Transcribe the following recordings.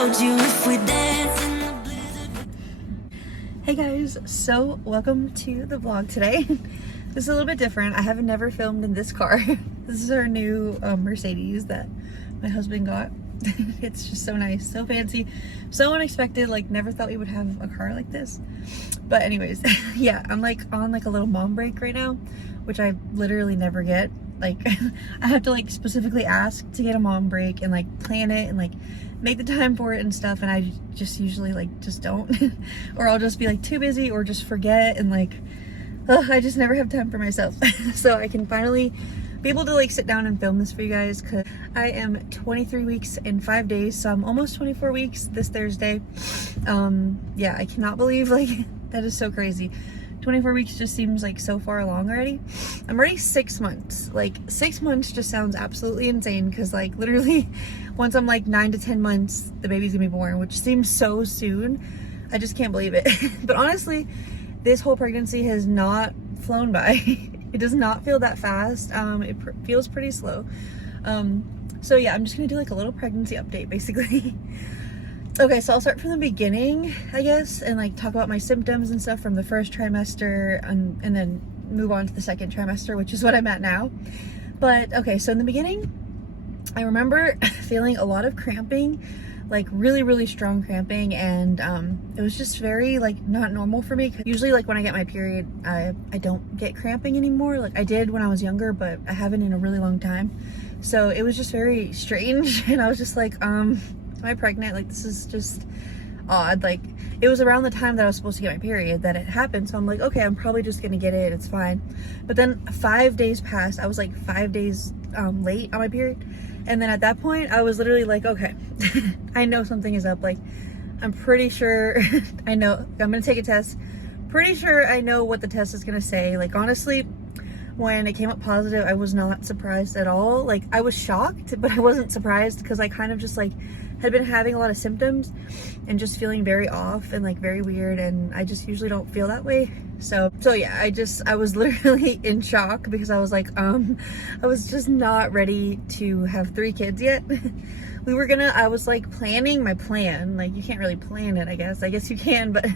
told you if we dance in the blizzard. Hey guys, so welcome to the vlog today. This is a little bit different. I have never filmed in this car. This is our new Mercedes that my husband got. It's just so nice, so fancy, so unexpected. Like, never thought we would have a car like this. But anyways, yeah, I'm like on like a little mom break right now, which I literally never get. Like, I have to like specifically ask to get a mom break and like plan it and like make the time for it and stuff, and I just usually like just don't. Or I'll just be like too busy or just forget, and like I just never have time for myself. So I can finally be able to like sit down and film this for you guys, because I am 23 weeks and 5 days, so I'm almost 24 weeks this Thursday. Yeah, I cannot believe, like, that is so crazy. 24 weeks just seems like so far along already. I'm already 6 months. Like, 6 months just sounds absolutely insane, because like literally once I'm like 9 to 10 months, the baby's gonna be born, which seems so soon. I just can't believe it. But honestly, this whole pregnancy has not flown by. It does not feel that fast. It feels pretty slow. So yeah, I'm just gonna do like a little pregnancy update basically. Okay, so I'll start from the beginning, I guess, and like talk about my symptoms and stuff from the first trimester, and then move on to the second trimester, which is what I'm at now. But okay, so in the beginning, I remember feeling a lot of cramping, like really strong cramping, and it was just very like not normal for me. Usually like when I get my period, I don't get cramping anymore. Like I did when I was younger, but I haven't in a really long time. So it was just very strange, and I was just like, am I pregnant? Like, this is just odd. Like, it was around the time that I was supposed to get my period that it happened, so I'm like, okay, I'm probably just gonna get it, it's fine. But then 5 days passed. I was like 5 days late on my period, and then at that point I was literally like, okay, I know something is up. Like, I'm pretty sure I know I'm gonna take a test, pretty sure I know what the test is gonna say. Like, honestly, when it came up positive, I was not surprised at all. Like, I was shocked, but I wasn't surprised, because I kind of just like had been having a lot of symptoms and just feeling very off and like very weird, and I just usually don't feel that way. So yeah, I was literally in shock, because I was like, I was just not ready to have 3 kids yet. I was like planning my plan, like you can't really plan it, I guess you can, but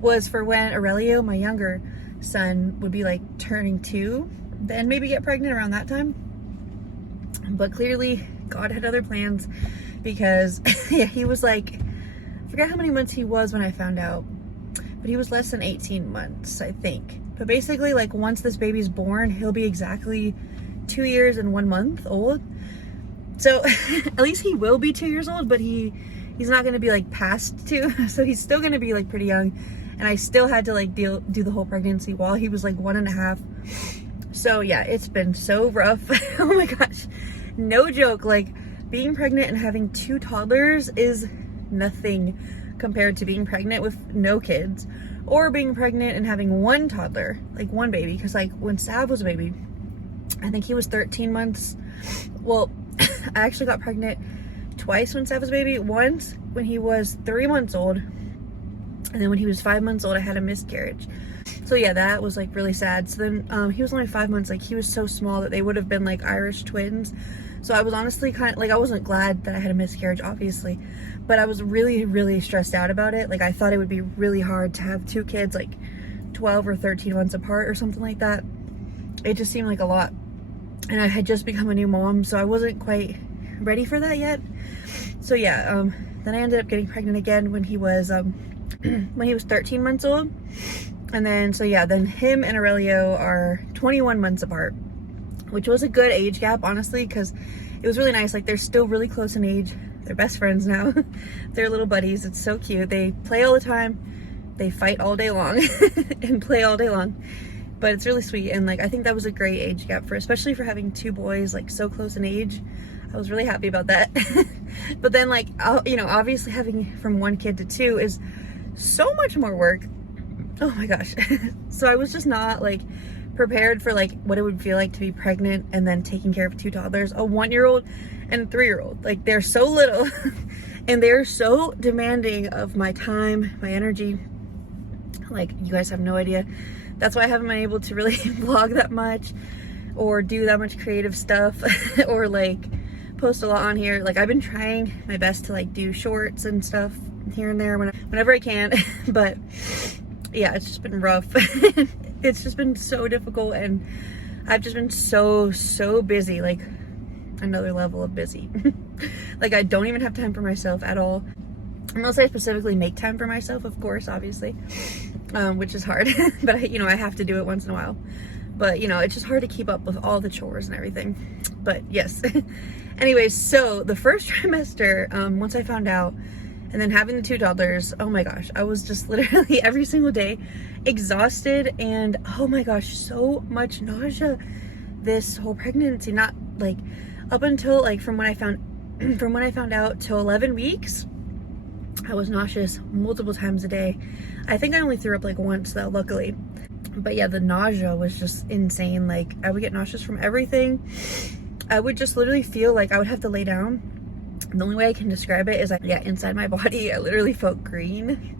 was for when Aurelio, my younger son, would be like turning 2, then maybe get pregnant around that time. But clearly God had other plans, because yeah, he was like, I forgot how many months he was when I found out, but he was less than 18 months, I think. But basically, like, once this baby's born, he'll be exactly 2 years and 1 month old. So at least he will be 2 years old, but he's not gonna be like past 2, so he's still gonna be like pretty young. And I still had to like do the whole pregnancy while he was like 1.5. So yeah, it's been so rough. Oh my gosh, no joke. Like, being pregnant and having 2 toddlers is nothing compared to being pregnant with no kids, or being pregnant and having 1 toddler, like 1 baby. Because like when Sav was a baby, I think he was 13 months. Well, I actually got pregnant twice when Sav was a baby. Once when he was 3 months old, and then when he was 5 months old, I had a miscarriage. So yeah, that was like really sad. So then he was only 5 months. Like, he was so small that they would have been like Irish twins. So I was honestly kind of like, I wasn't glad that I had a miscarriage, obviously, but I was really stressed out about it. Like, I thought it would be really hard to have 2 kids like 12 or 13 months apart or something like that. It just seemed like a lot, and I had just become a new mom, so I wasn't quite ready for that yet. So yeah, then I ended up getting pregnant again when he was 13 months old. And then, so yeah, then him and Aurelio are 21 months apart, which was a good age gap, honestly, because it was really nice. Like, they're still really close in age. They're best friends now. They're little buddies. It's so cute. They play all the time. They fight all day long and play all day long. But it's really sweet. And like, I think that was a great age gap, especially for having 2 boys like so close in age. I was really happy about that. But then, like, you know, obviously having from 1 kid to 2 is so much more work. Oh my gosh. So I was just not like prepared for like what it would feel like to be pregnant and then taking care of 2 toddlers, a 1-year-old and a 3-year-old. Like, they're so little and they're so demanding of my time, my energy. Like, you guys have no idea. That's why I haven't been able to really vlog that much or do that much creative stuff or like post a lot on here. Like, I've been trying my best to like do shorts and stuff here and there whenever I can, but yeah, it's just been rough. It's just been so difficult, and I've just been so busy, like another level of busy. Like, I don't even have time for myself at all, unless I specifically make time for myself, of course, obviously, which is hard. But I have to do it once in a while. But it's just hard to keep up with all the chores and everything. But yes. Anyways, so the first trimester, once I found out, and then having the 2 toddlers, oh my gosh, I was just literally every single day exhausted, and oh my gosh, so much nausea this whole pregnancy. Not like up until like from when I found out till 11 weeks, I was nauseous multiple times a day. I think I only threw up like once though, luckily. But yeah, the nausea was just insane. Like, I would get nauseous from everything. I would just literally feel like I would have to lay down. The only way I can describe it is like, yeah, inside my body, I literally felt green.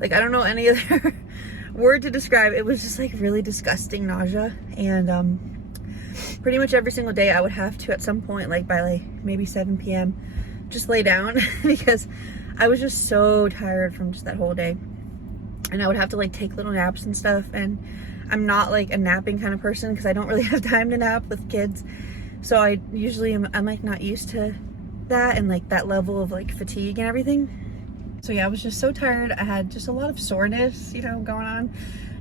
Like, I don't know any other word to describe. It was just like really disgusting nausea. And pretty much every single day I would have to, at some point, like by like maybe 7 p.m, just lay down because I was just so tired from just that whole day. And I would have to like take little naps and stuff, and I'm not like a napping kind of person because I don't really have time to nap with kids. So I usually I'm like not used to that and like that level of like fatigue and everything. So yeah, I was just so tired. I had just a lot of soreness, going on.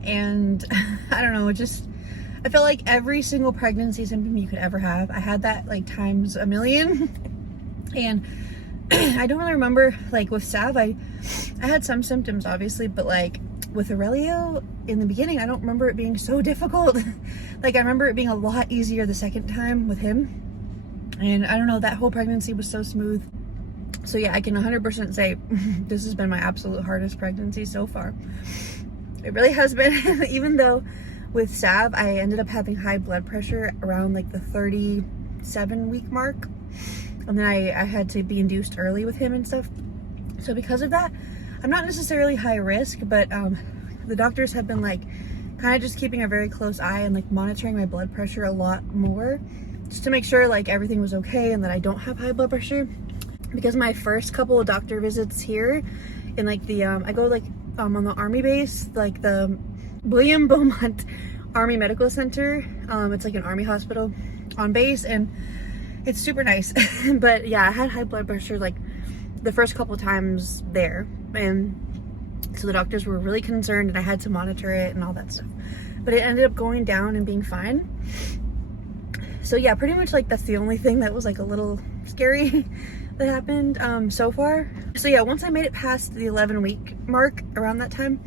And I don't know, I felt like every single pregnancy symptom you could ever have, I had that like times a million. And I don't really remember, like with Sav, I had some symptoms obviously, but like with Aurelio in the beginning, I don't remember it being so difficult. Like, I remember it being a lot easier the second time with him. And I don't know, that whole pregnancy was so smooth. So yeah, I can 100% say this has been my absolute hardest pregnancy so far. It really has been. Even though with Sav, I ended up having high blood pressure around like the 37-week mark. And then I had to be induced early with him and stuff. So because of that, I'm not necessarily high risk, but the doctors have been like kind of just keeping a very close eye and like monitoring my blood pressure a lot more, just to make sure like everything was okay and that I don't have high blood pressure. Because my first couple of doctor visits here in like the I go like on the army base, like the William Beaumont Army Medical Center. It's like an army hospital on base, and it's super nice. But yeah, I had high blood pressure like the first couple times there, and so the doctors were really concerned, and I had to monitor it and all that stuff. But it ended up going down and being fine. So yeah, pretty much like that's the only thing that was like a little scary that happened so far. So yeah, once I made it past the 11-week mark, around that time,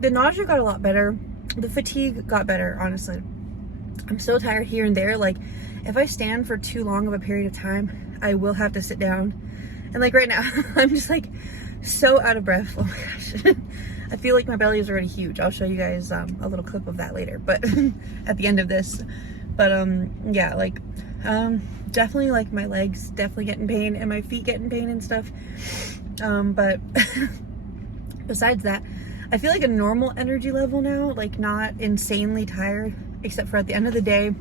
the nausea got a lot better. The fatigue got better, honestly. I'm so tired here and there. Like, if I stand for too long of a period of time, I will have to sit down. And like right now, I'm just like so out of breath. Oh my gosh. I feel like my belly is already huge. I'll show you guys a little clip of that later, but at the end of this. But yeah, like definitely like my legs definitely get in pain and my feet get in pain and stuff. But besides that, I feel like a normal energy level now, like not insanely tired, except for at the end of the day,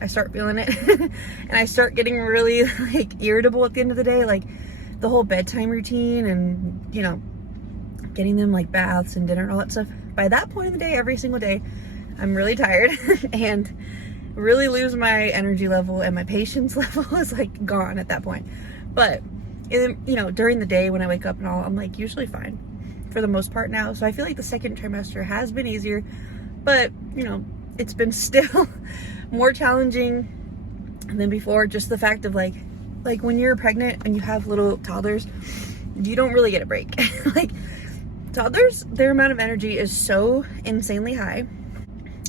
I start feeling it. And I start getting really like irritable at the end of the day, like the whole bedtime routine and, getting them like baths and dinner and all that stuff. By that point in the day, every single day, I'm really tired and really lose my energy level, and my patience level is like gone at that point. But during the day when I wake up and all, I'm like usually fine for the most part now. So I feel like the second trimester has been easier, but it's been still more challenging than before. Just the fact of like when you're pregnant and you have little toddlers, you don't really get a break. Like toddlers, their amount of energy is so insanely high.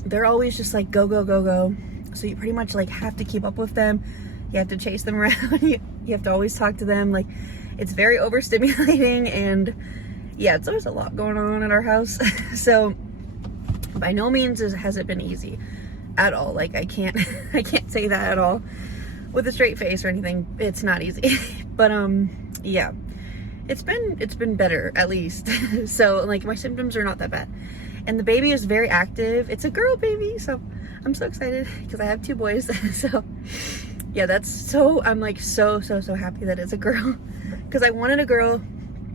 They're always just like go go go go. So you pretty much like have to keep up with them. You have to chase them around. You have to always talk to them. Like, it's very overstimulating, and yeah, it's always a lot going on at our house. So by no means has it been easy at all. Like, I can't say that at all with a straight face or anything. It's not easy. But yeah, it's been better at least. So like my symptoms are not that bad, and the baby is very active. It's a girl baby, so I'm so excited because I have 2 boys. So yeah, that's so, I'm like so happy that it's a girl, because I wanted a girl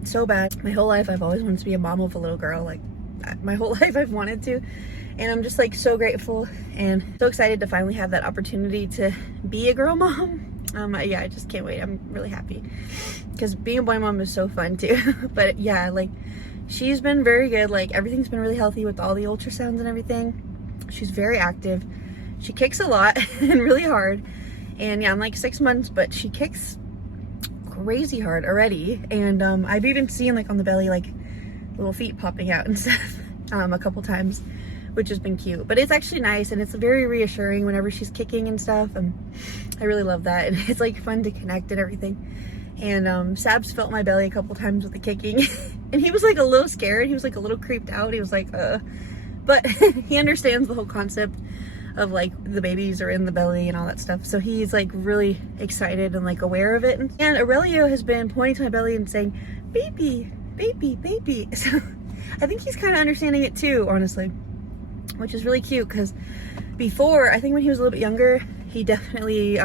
so bad. My whole life I've always wanted to be a mom of a little girl. Like my whole life I've wanted to, and I'm just like so grateful and so excited to finally have that opportunity to be a girl mom. Yeah, I just can't wait. I'm really happy because being a boy mom is so fun too. But yeah, like she's been very good. Like everything's been really healthy with all the ultrasounds and everything. She's very active. She kicks a lot and really hard. And yeah, I'm like 6 months, but she kicks crazy hard already. And I've even seen like on the belly like little feet popping out and stuff a couple times, which has been cute. But it's actually nice and it's very reassuring whenever she's kicking and stuff, and I really love that. And it's like fun to connect and everything. And Sabs felt my belly a couple times with the kicking and he was like a little scared. He was like a little creeped out. He was like but he understands the whole concept of like the babies are in the belly and all that stuff, so he's like really excited and like aware of it. And Aurelio has been pointing to my belly and saying baby, baby, baby. So I think he's kind of understanding it too, honestly, which is really cute. Because before, I think when he was a little bit younger, he definitely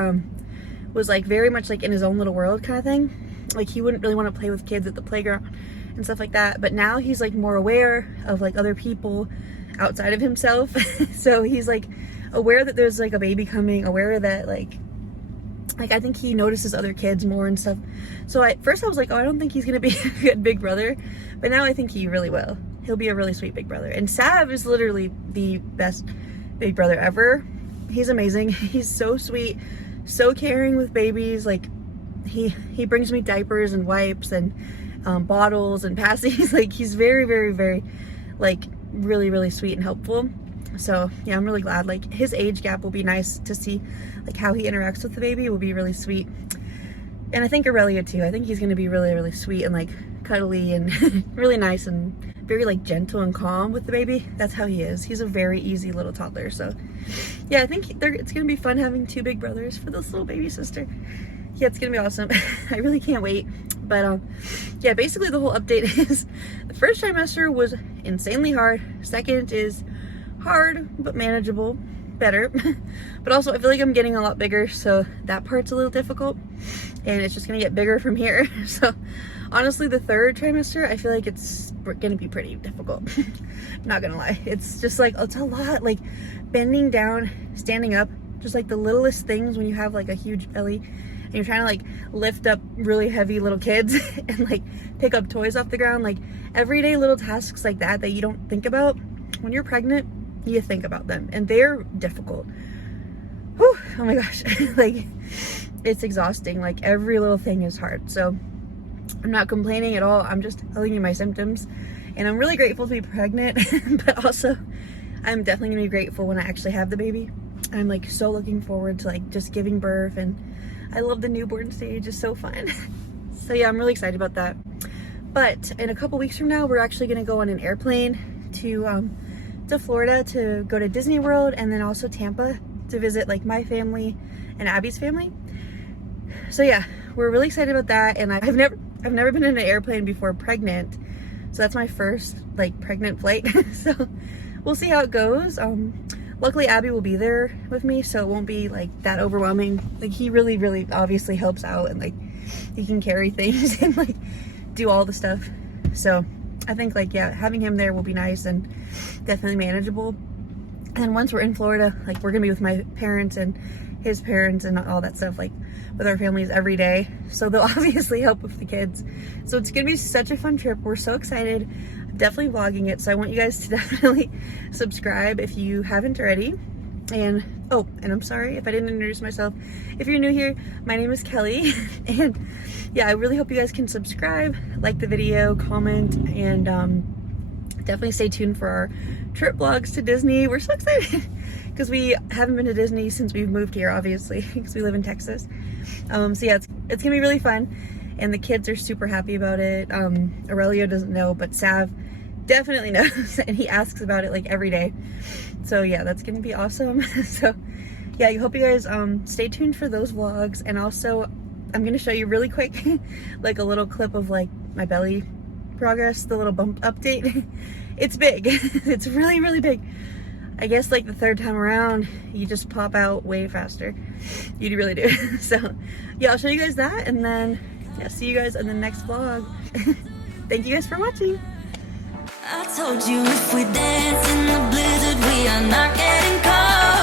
was like very much like in his own little world kind of thing. Like he wouldn't really want to play with kids at the playground and stuff like that. But now he's like more aware of like other people outside of himself. So he's like aware that there's like a baby coming, aware that like I think he notices other kids more and stuff. So at first I was like, oh, I don't think he's gonna be a good big brother, but now I think he really will. He'll be a really sweet big brother. And Sav is literally the best big brother ever. He's amazing. He's so sweet, so caring with babies. Like he brings me diapers and wipes and bottles and passies. Like he's very like really sweet and helpful. So yeah, I'm really glad. Like his age gap will be nice to see, like how he interacts with the baby will be really sweet. And I think Aurelio too. I think he's gonna be really sweet and like cuddly and really nice and very like gentle and calm with the baby. That's how he is. He's a very easy little toddler. So yeah, I think it's gonna be fun having 2 big brothers for this little baby sister. Yeah, it's gonna be awesome. I really can't wait. But yeah, basically the whole update is the first trimester was insanely hard. Second is hard but manageable, better. But also I feel like I'm getting a lot bigger, so that part's a little difficult, and it's just gonna get bigger from here. So honestly, the third trimester I feel like it's gonna be pretty difficult. Not gonna lie, it's just like it's a lot, like bending down, standing up, just like the littlest things when you have like a huge belly and you're trying to like lift up really heavy little kids and like pick up toys off the ground. Like everyday little tasks like that you don't think about. When you're pregnant, you think about them and they're difficult. Whew, oh my gosh. Like it's exhausting. Like every little thing is hard. So I'm not complaining at all. I'm just telling you my symptoms, and I'm really grateful to be pregnant. But also I'm definitely gonna be grateful when I actually have the baby. I'm like so looking forward to like just giving birth, and I love the newborn stage. It's so fun. So yeah, I'm really excited about that. But in a couple weeks from now, we're actually gonna go on an airplane to Florida to go to Disney World, and then also Tampa to visit like my family and Abby's family. So yeah, we're really excited about that. And I've never been in an airplane before pregnant, so that's my first like pregnant flight. So we'll see how it goes. Luckily Abby will be there with me, so it won't be like that overwhelming. Like he really obviously helps out, and like he can carry things and like do all the stuff. So I think like, yeah, having him there will be nice and definitely manageable. And once we're in Florida, like we're gonna be with my parents and his parents and all that stuff, like with our families every day. So they'll obviously help with the kids. So it's gonna be such a fun trip. We're so excited. I'm definitely vlogging it. So I want you guys to definitely subscribe if you haven't already. And oh, and I'm sorry if I didn't introduce myself. If you're new here, my name is Kelly. And yeah, I really hope you guys can subscribe, like the video, comment, and definitely stay tuned for our trip vlogs to Disney. We're so excited because we haven't been to Disney since we've moved here, obviously, because we live in Texas. So yeah, it's gonna be really fun, and the kids are super happy about it. Aurelio doesn't know, but Sav definitely knows, and he asks about it like every day. So yeah, that's gonna be awesome. So yeah, I hope you guys stay tuned for those vlogs. And also I'm gonna show you really quick like a little clip of like my belly progress, the little bump update. It's big. It's really big. I guess like the third time around, you just pop out way faster. You really do. So yeah, I'll show you guys that, and then yeah, see you guys in the next vlog. Thank you guys for watching. I told you if we dance in the blizzard, we are not getting caught.